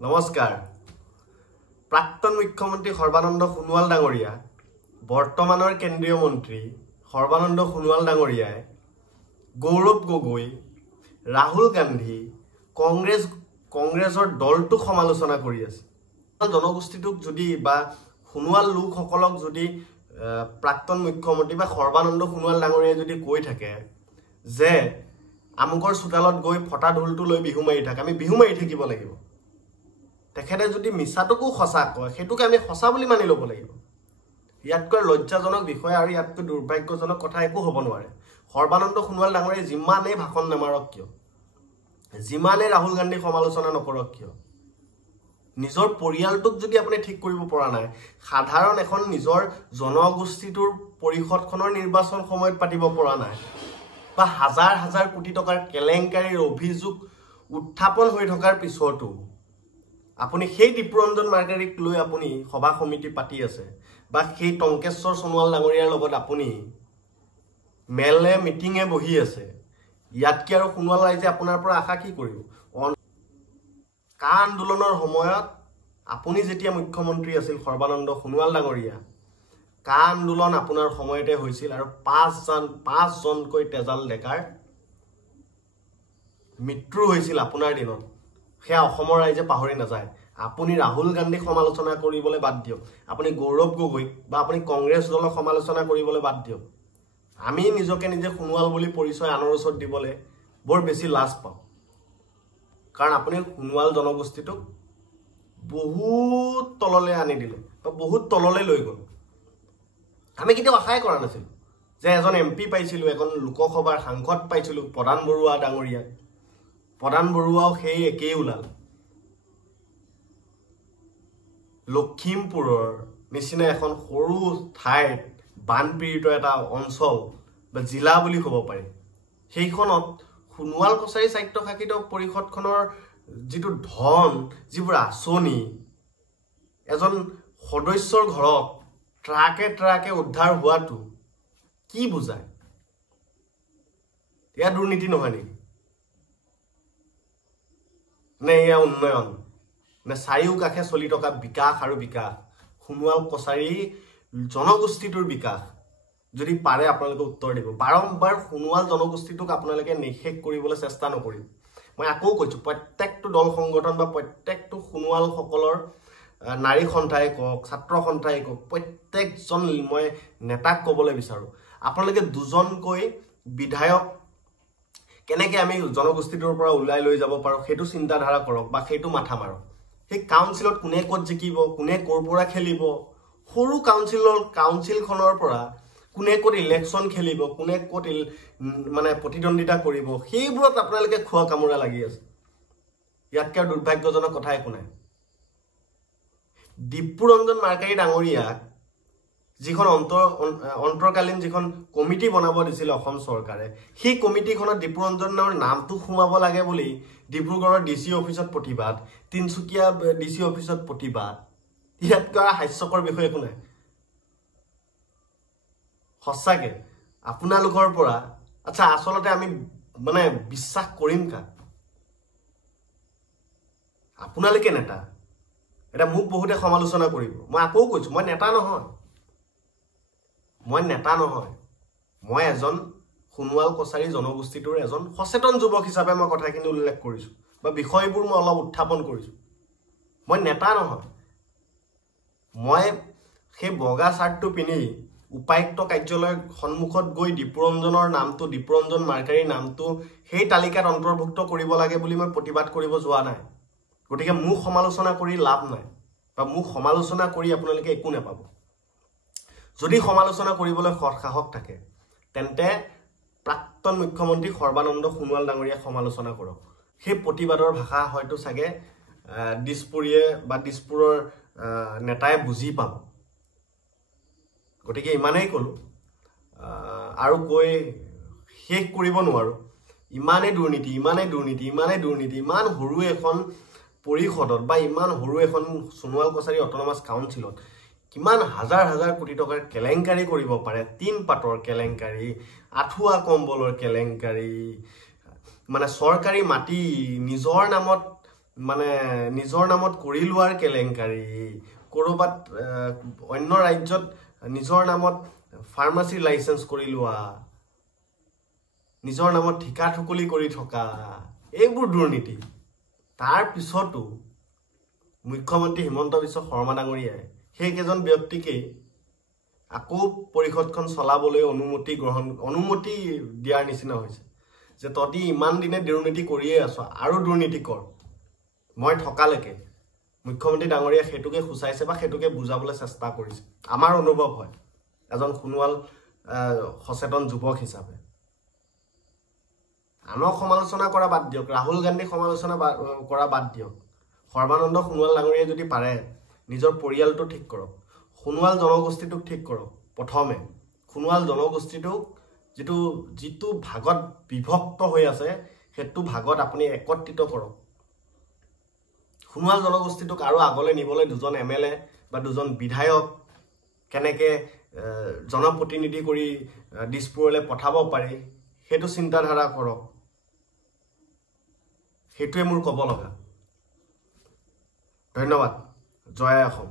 নমস্কাৰ। প্ৰাক্তন মুখ্যমন্ত্ৰী সৰ্বানন্দ সোণোৱাল ডাঙৰীয়া, বৰ্তমানৰ কেন্দ্ৰীয় মন্ত্ৰী সৰ্বানন্দ সোণোৱাল ডাঙৰীয়াই গৌৰৱ গগৈ, ৰাহুল গান্ধী, কংগ্ৰেছৰ দলটোক সমালোচনা কৰি আছে। জনগোষ্ঠীটোক যদি বা সোণোৱাল লোকসকলক যদি প্ৰাক্তন মুখ্যমন্ত্ৰী বা সৰ্বানন্দ সোণোৱাল ডাঙৰীয়াই যদি কৈ থাকে যে আমুকৰ চোতালত গৈ ফটা ঢোলটো লৈ বিহু মাৰি থাকে, আমি বিহু মাৰি থাকিব লাগিব। তেখেতে যদি মিছাটোকো সঁচা কয়, সেইটোকে আমি সঁচা বুলি মানি ল'ব লাগিব। ইয়াতকৈ লজ্জাজনক বিষয় আৰু ইয়াতকৈ দুৰ্ভাগ্যজনক কথা একো হ'ব নোৱাৰে। সৰ্বানন্দ সোণোৱাল ডাঙৰীয়াই যিমানেই ভাষণ নামাৰক কিয়, যিমানেই ৰাহুল গান্ধীক সমালোচনা নকৰক কিয়, নিজৰ পৰিয়ালটোক যদি আপুনি ঠিক কৰিব পৰা নাই, সাধাৰণ এখন নিজৰ জনগোষ্ঠীটোৰ পৰিষদখনৰ নিৰ্বাচন সময়ত পাতিব পৰা নাই, বা হাজাৰ হাজাৰ কোটি টকাৰ কেলেংকাৰীৰ অভিযোগ উত্থাপন হৈ থকাৰ পিছতো আপুনি সেই দীপৰঞ্জন মাৰ্কাৰীক লৈ আপুনি সভা সমিতি পাতি আছে, বা সেই টংকেশ্বৰ সোণোৱাল ডাঙৰীয়াৰ লগত আপুনি মেলে মিটিঙে বহি আছে, ইয়াতকৈ আৰু সোণোৱাল ৰাইজে আপোনাৰ পৰা আশা কি কৰিব? কা আন্দোলনৰ সময়ত আপুনি যেতিয়া মুখ্যমন্ত্ৰী আছিল সৰ্বানন্দ সোণোৱাল ডাঙৰীয়া, কা আন্দোলন আপোনাৰ সময়তে হৈছিল আৰু পাঁচজনকৈ তেজাল ডেকাৰ মৃত্যু হৈছিল আপোনাৰ দিনত। সেয়া অসমৰ ৰাইজে পাহৰি নাযায়। আপুনি ৰাহুল গান্ধীক সমালোচনা কৰিবলৈ বাদ দিয়ক, আপুনি গৌৰৱ গগৈক বা আপুনি কংগ্ৰেছ দলক সমালোচনা কৰিবলৈ বাদ দিয়ক। আমি নিজকে নিজে সোণোৱাল বুলি পৰিচয় আনৰ ওচৰত দিবলৈ বৰ বেছি লাজ পাওঁ, কাৰণ আপুনি সোণোৱাল জনগোষ্ঠীটোক বহুত তললৈ আনি দিলে বা বহুত তললৈ লৈ গ'ল। আমি কেতিয়াও আশাই কৰা নাছিলোঁ যে এজন MP পাইছিলোঁ, এখন লোকসভাৰ সাংসদ পাইছিলোঁ প্ৰধান বৰুৱা ডাঙৰীয়া। প্ৰধান বৰুৱাও সেই একেই ওলাল। লখিমপুৰৰ নিচিনা এখন সৰু ঠাইত বানপীড়িত এটা অঞ্চল বা জিলা বুলি ক'ব পাৰি, সেইখনত সোণোৱাল কছাৰী স্বায়ত্তশাসিত পৰিষদখনৰ যিটো ধন, যিবোৰ আঁচনি, এজন সদস্যৰ ঘৰত ট্ৰাকে ট্ৰাকে উদ্ধাৰ হোৱাটো কি বুজায়? এয়া দুৰ্নীতি নহয় নেকি? নে এয়া উন্নয়ন? নে চাৰিওকাষে চলি থকা বিকাশ আৰু বিকাশ, সোণোৱাল কছাৰী জনগোষ্ঠীটোৰ বিকাশ? যদি পাৰে আপোনালোকে উত্তৰ দিব। বাৰম্বাৰ সোণোৱাল জনগোষ্ঠীটোক আপোনালোকে নিষেধ কৰিবলৈ চেষ্টা নকৰিব। মই আকৌ কৈছোঁ, প্ৰত্যেকটো দল সংগঠন বা প্ৰত্যেকটো সোণোৱালসকলৰ নাৰী সন্থাই কওক, ছাত্ৰ সন্থাই কওক, প্ৰত্যেকজন মই নেতাক ক'বলৈ বিচাৰোঁ, আপোনালোকে দুজনকৈ বিধায়ক কেনেকৈ আমি জনগোষ্ঠীটোৰ পৰা ওলাই লৈ যাব পাৰোঁ সেইটো চিন্তাধাৰা কৰক বা সেইটো মাথা মাৰক। সেই কাউন্সিলত কোনে ক'ত জিকিব, কোনে ক'ৰ পৰা খেলিব, সৰু কাউন্সিলখনৰ পৰা কোনে ক'ত ইলেকশ্যন খেলিব, কোনে ক'ত মানে প্ৰতিদ্বন্দ্বিতা কৰিব, সেইবোৰত আপোনালোকে খোৱা কামোৰা লাগি আছে। ইয়াতকৈ আৰু দুৰ্ভাগ্যজনক কথা একো নাই। দীপৰঞ্জন মাৰ্কাৰী ডাঙৰীয়াক যিখন অন্তৰ্কালীন যিখন কমিটি বনাব দিছিলে অসম চৰকাৰে, সেই কমিটিখনত দীপৰঞ্জনৰ নামটো সোমাব লাগে বুলি ডিব্ৰুগড়ৰ DC অফিচত প্ৰতিবাদ, তিনিচুকীয়া DC অফিচত প্ৰতিবাদ। ইয়াতকৈ হাস্যকৰ বিষয় একো নাই। সঁচাকে আপোনালোকৰ পৰা আচ্ছা, আচলতে আমি মানে বিশ্বাস কৰিম কাক? আপোনালোকে নেতা, এটা মোক বহুতে সমালোচনা কৰিব। মই আকৌ কৈছোঁ, মই নেতা নহয়, মই এজন সোণোৱাল কছাৰী জনগোষ্ঠীটোৰ এজন সচেতন যুৱক হিচাপে মই কথাখিনি উল্লেখ কৰিছোঁ বা বিষয়বোৰ মই অলপ উত্থাপন কৰিছোঁ। মই নেতা নহয়। মই সেই বগা চাৰ্টটো পিন্ধি উপায়ুক্ত কাৰ্যালয়ৰ সন্মুখত গৈ দীপৰঞ্জনৰ নামটো, দীপৰঞ্জন মাৰ্কাৰীৰ নামটো সেই তালিকাত অন্তৰ্ভুক্ত কৰিব লাগে বুলি মই প্ৰতিবাদ কৰিব যোৱা নাই। গতিকে মোক সমালোচনা কৰি লাভ নাই, বা মোক সমালোচনা কৰি আপোনালোকে একো নাপাব। যদি সমালোচনা কৰিবলৈ সাহস থাকে, তেন্তে প্ৰাক্তন মুখ্যমন্ত্ৰী সৰ্বানন্দ সোণোৱাল ডাঙৰীয়াক সমালোচনা কৰক। সেই প্ৰতিবাদৰ ভাষা হয়তো চাগে দিছপুৰীয়ে বা দিছপুৰৰ নেতাই বুজি পাব। গতিকে ইমানেই ক'লোঁ, আৰু কৈ শেষ কৰিব নোৱাৰোঁ। ইমানেই দুৰ্নীতি, ইমান সৰু এখন পৰিষদত বা ইমান সৰু এখন সোণোৱাল কছাৰী অট'নমাছ কাউন্সিলত কিমান হাজাৰ হাজাৰ কোটি টকাৰ কেলেংকাৰী কৰিব পাৰে। তিন পাতৰ কেলেংকাৰী, আঁঠুৱা কম্বলৰ কেলেংকাৰী, মানে চৰকাৰী মাটি নিজৰ নামত মানে নিজৰ নামত কৰি লোৱাৰ কেলেংকাৰী, ক'ৰবাত অন্য ৰাজ্যত নিজৰ নামত ফাৰ্মাচী লাইচেন্স কৰি লোৱা, নিজৰ নামত ঠিকা ঠুকলি কৰি থকা, এইবোৰ দুৰ্নীতি। তাৰ পিছতো মুখ্যমন্ত্ৰী হিমন্ত বিশ্ব শৰ্মা ডাঙৰীয়াই সেইকেইজন ব্যক্তিকেই আকৌ পৰিষদখন চলাবলৈ অনুমতি দিয়াৰ নিচিনা হৈছে যে তহঁতি ইমান দিনে দুৰ্নীতি কৰিয়ে আছ, আৰু দুৰ্নীতি কৰ, মই থকালৈকে। মুখ্যমন্ত্ৰী ডাঙৰীয়াই সেইটোকে সূচাইছে বা সেইটোকে বুজাবলৈ চেষ্টা কৰিছে, আমাৰ অনুভৱ হয় এজন সোণোৱাল সচেতন যুৱক হিচাপে। আনক সমালোচনা কৰা বাদ দিয়ক, ৰাহুল গান্ধীক সমালোচনা কৰা বাদ দিয়ক, সৰ্বানন্দ সোণোৱাল ডাঙৰীয়াই যদি পাৰে নিজৰ পৰিয়ালটো ঠিক কৰক, সোণোৱাল জনগোষ্ঠীটোক ঠিক কৰক। প্ৰথমে সোণোৱাল জনগোষ্ঠীটোক যিটো ভাগত বিভক্ত হৈ আছে সেইটো ভাগত আপুনি একত্ৰিত কৰক। সোণোৱাল জনগোষ্ঠীটোক আৰু আগলৈ নিবলৈ দুজন MLA বা দুজন বিধায়ক কেনেকৈ জনপ্ৰতিনিধি কৰি দিছপুৰলৈ পঠাব পাৰি সেইটো চিন্তাধাৰা কৰক। সেইটোৱে মোৰ ক'ব লগা। ধন্যবাদ। জয় অসম।